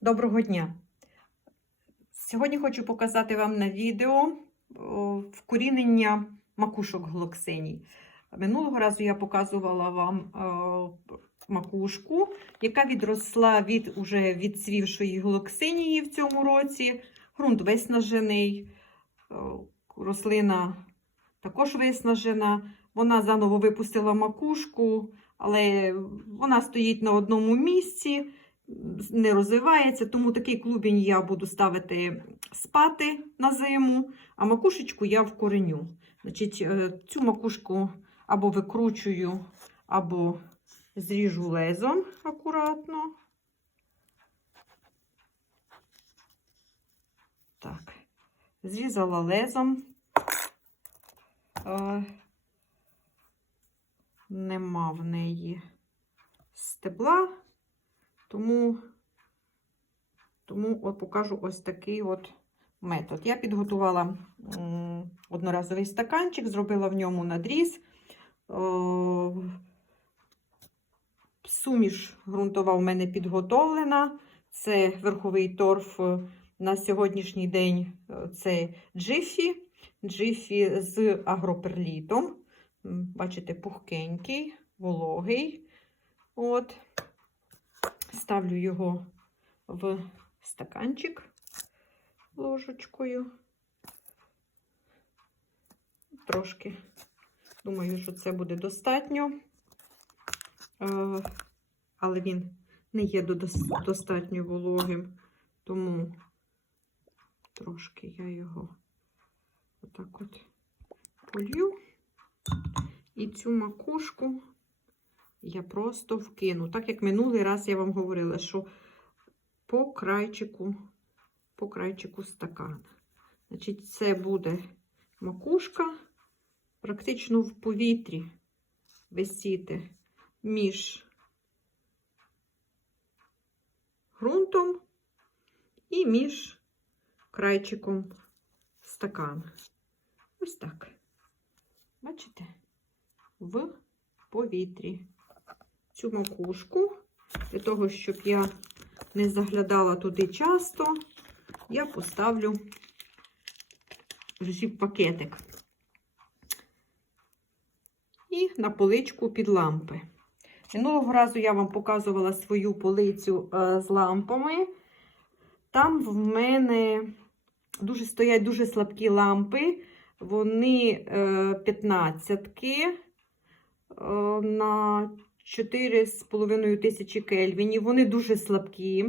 Доброго дня! Сьогодні хочу показати вам на відео вкорінення макушок глоксиній. Минулого разу я показувала вам макушку, яка відросла від уже відцвівшої глоксинії в цьому році. Грунт виснажений, рослина також виснажена. Вона заново випустила макушку, але вона стоїть на одному місці не розвивається, тому такий клубінь я буду ставити спати на зиму, а макушечку я вкореню. Значить, е, Цю макушку або викручую, або зріжу лезом акуратно. Так, зрізала лезом. Е, Нема в неї стебла. Тому, тому от покажу ось такий от метод. Я підготувала одноразовий стаканчик, зробила в ньому надріз. Суміш ґрунтова у мене підготовлена. Це верховий торф на сьогоднішній день це джифі. Джифі з агроперлітом. Бачите, пухкенький, вологий. От. Ставлю його в стаканчик ложечкою. Трошки, думаю, що це буде достатньо, але він не є достатньо вологим, тому трошки я його отак от полью і цю макушку я просто вкину. Так як минулий раз я вам говорила, що по крайчику, по крайчику стакана. Значить, це буде макушка практично в повітрі висіти між ґрунтом і між крайчиком стакана. Ось так. Бачите? В повітрі цю макушку, для того, щоб я не заглядала туди часто, я поставлю в пакетик. І на поличку під лампи. Минулого разу я вам показувала свою полицю е, з лампами. Там в мене дуже стоять дуже слабкі лампи. Вони 15 е, на 4,5 тисячі кельвінів. Вони дуже слабкі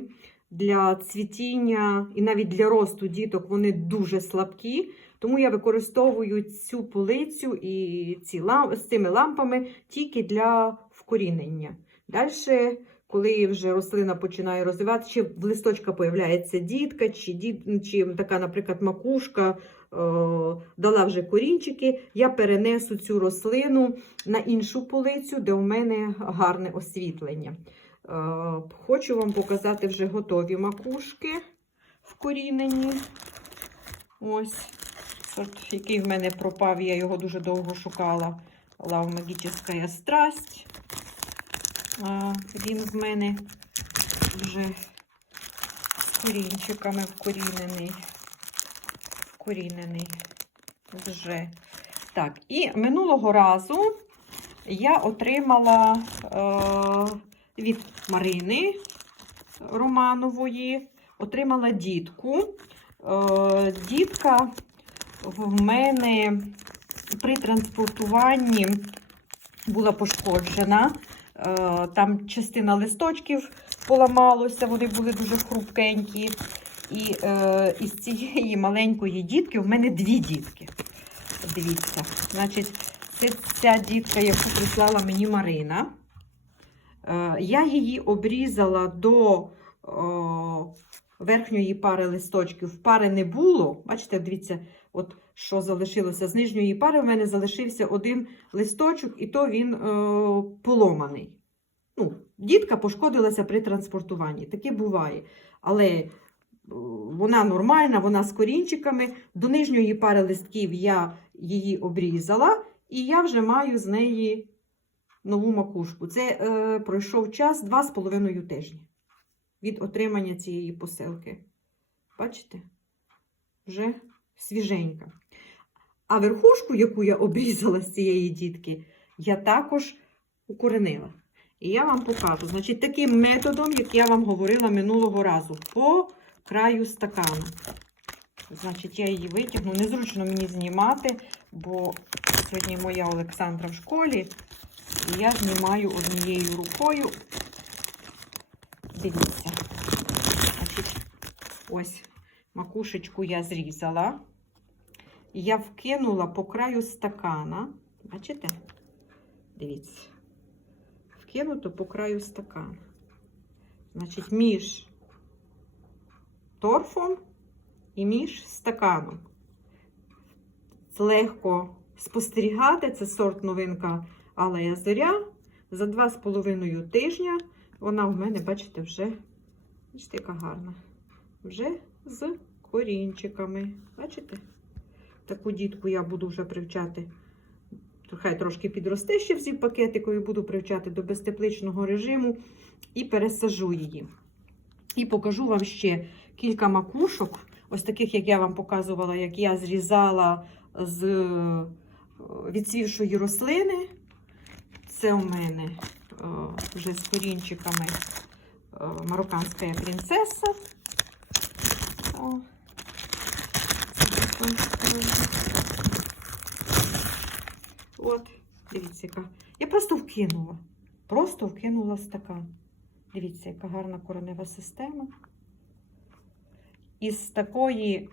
для цвітіння і навіть для росту діток вони дуже слабкі. Тому я використовую цю полицю і ці лам... з цими лампами тільки для вкорінення. Далі, коли вже рослина починає розвиватися, чи в листочка появляється дітка, чи, дід... чи така, наприклад, макушка, дала вже корінчики, я перенесу цю рослину на іншу полицю, де у мене гарне освітлення. Хочу вам показати вже готові макушки вкорінені. Ось, сорт, який в мене пропав, я його дуже довго шукала. Лав магічна страсть. Він в мене вже з корінчиками вкорінений вкорінений вже. Так, і минулого разу я отримала е, від Марини Романової, отримала дітку. Е, Дітка в мене при транспортуванні була пошкоджена. Е, Там частина листочків поламалося, вони були дуже хрупкенькі. І е, із цієї маленької дітки в мене дві дітки. Дивіться, значить, це ця дітка, яку прислала мені Марина. Е, я її обрізала до о, верхньої пари листочків. Пари не було. Бачите, дивіться, от що залишилося. З нижньої пари в мене залишився один листочок, і то він о, поломаний. Ну, Дітка пошкодилася при транспортуванні. Таке буває. Але вона нормальна, вона з корінчиками. До нижньої пари листків я її обрізала, і я вже маю з неї нову макушку. Це е, пройшов час 2,5 тижні. від отримання цієї посилки. Бачите? Вже свіженька. А верхушку, яку я обрізала з цієї дітки, я також укоренила. І я вам покажу. Значить, таким методом, як я вам говорила минулого разу, по краю стакана. Значить, я її витягну. Незручно мені знімати, бо сьогодні моя Олександра в школі, і я знімаю однією рукою. Дивіться. Значить, ось макушечку я зрізала. Я вкинула по краю стакана. Бачите? Дивіться. Вкинуто по краю стакана. Значить, між торфом і між стаканом. Легко спостерігати. Це сорт новинка Алея Зоря. За два з половиною тижня вона в мене, бачите, вже, бачите, яка гарна. Вже з корінчиками. Бачите? Таку дітку я буду вже привчати. Хай трошки підросте ще всі пакетикові, буду привчати до безтепличного режиму і пересажу її. І покажу вам ще кілька макушок, ось таких, як я вам показувала, як я зрізала з е, відсвівшої рослини. Це у мене е, вже з корінчиками е, марокканська принцеса. О. дивіться. Я просто вкинула. Просто вкинула стакан. Дивіться, яка гарна коренева система. Із такої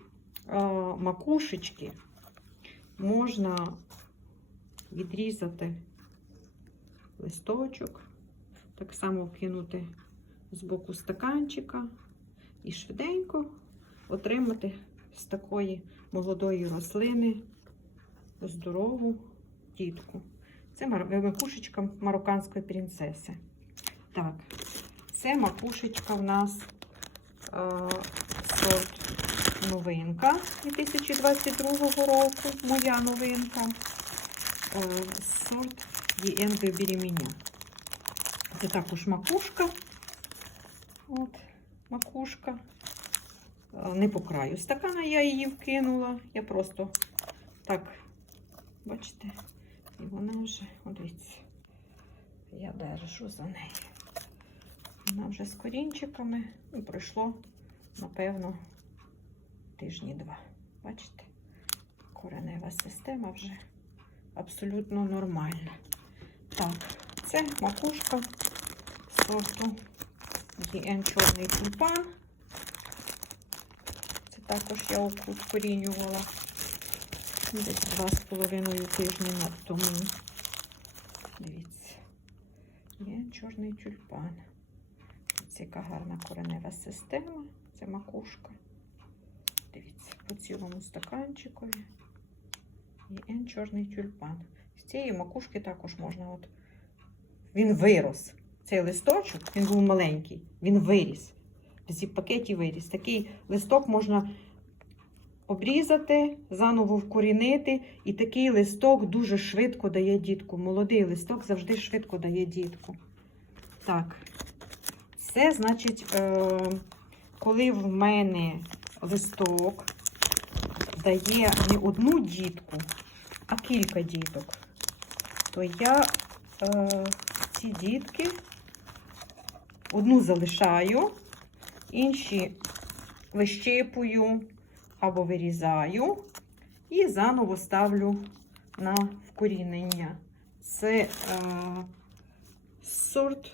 е, макушечки можна відрізати листочок, так само вкинути з боку стаканчика і швиденько отримати з такої молодої рослини здорову дітку. Це макушечка марокканської принцеси. Так, це макушечка в нас е, сорт новинка 2022 року. Моя новинка. Е, сорт ЄН Вибері. Це також макушка. От, макушка. Е, Не по краю стакана я її вкинула. Я просто так, бачите, і вона вже, дивіться, я держу за нею. Вона вже з корінчиками і пройшло, напевно, тижні два. Бачите? Коренева система вже абсолютно нормальна. Так, це макушка сорту GN Чорний тюльпан. Це також я укорінювала десь два з половиною тижні тому. Дивіться. Є чорний тюльпан. Ось яка гарна коренева система. Це макушка. Дивіться, по цілому стаканчикові. І Н чорний тюльпан. З цієї макушки також можна. от Він вирос. Цей листочок, він був маленький, він виріс. В пакеті виріс. Такий листок можна обрізати, заново вкорінити. І такий листок дуже швидко дає дітку. Молодий листок завжди швидко дає дітку. Так, це значить, е, коли в мене листок дає не одну дітку, а кілька діток, то я е, ці дітки одну залишаю, інші вищипую або вирізаю і заново ставлю на вкорінення. Це е, сорт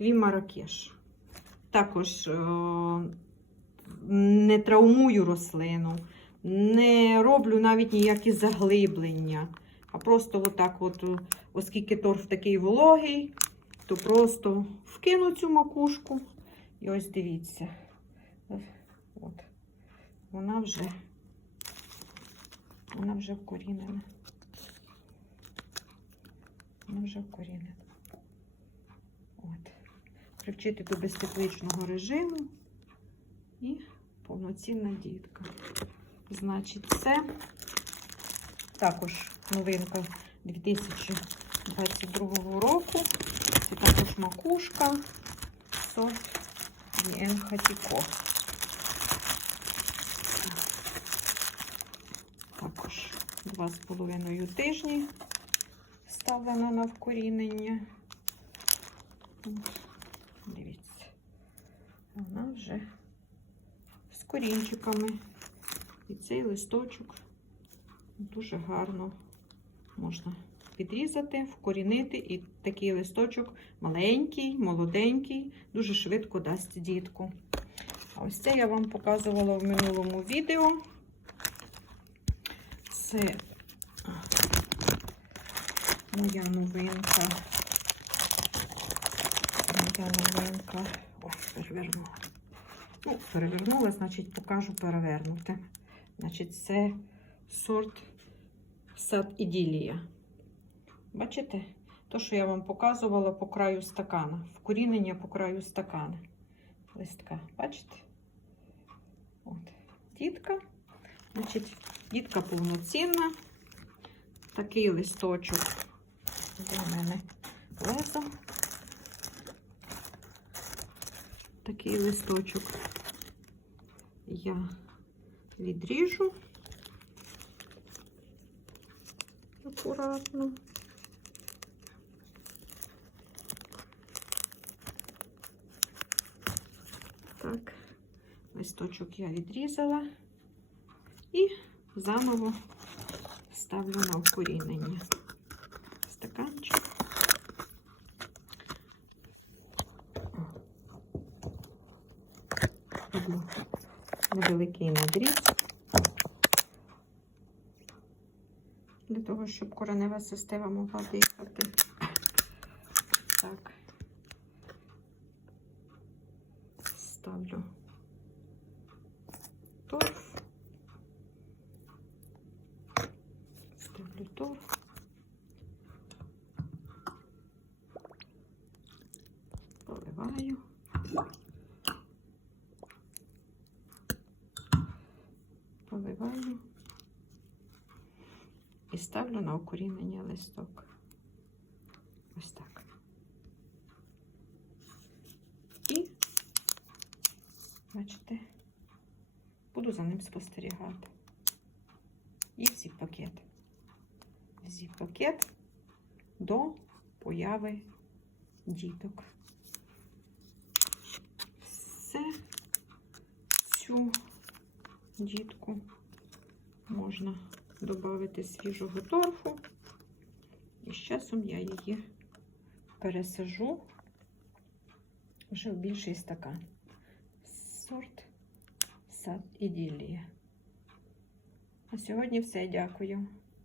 Вімаракеш. Також е, не травмую рослину, не роблю навіть ніякі заглиблення. А просто отак, от, е, оскільки торф такий вологий, то просто вкину цю макушку. І ось дивіться. От. Вона вже, вона вже вкорінена. Вона вже вкорінена. От. Привчити до безтепличного режиму і повноцінна дітка. Значить, це також новинка 2022 року. Це також макушка, сорт Віен Хатіко. Також два з половиною тижні ставлено на вкорінення. Дивіться, вона вже з корінчиками. І цей листочок дуже гарно можна підрізати, вкорінити, і такий листочок маленький, молоденький, дуже швидко дасть дітку. А ось це я вам показувала в минулому відео. Це моя новинка. Моя новинка. Ой, перевернула. Ну, перевернула, значить, покажу перевернути. Значить, це сорт сад іділія. Бачите? То, що я вам показувала по краю стакана. Вкорінення по краю стакана. Листка. Бачите? От. Дітка. Значить, дітка повноцінна. Такий листочок. В мене лезо. Такий листочок я відріжу акуратно. Так, листочок я відрізала і заново ставлю на укорінення стаканчик. Роблю невеликий надріз для того, щоб коренева система могла дихати. Так. Ставлю торф. Ставлю торф. Поливаю. Поливаю і ставлю на укорінення листок. Ось так. І, бачите, буду за ним спостерігати. І всі пакет. Всі пакет до появи діток. Все цю дітку можна додати свіжого торфу. І з часом я її пересажу вже в більший стакан. Сорт сад іділія. А сьогодні все. Дякую.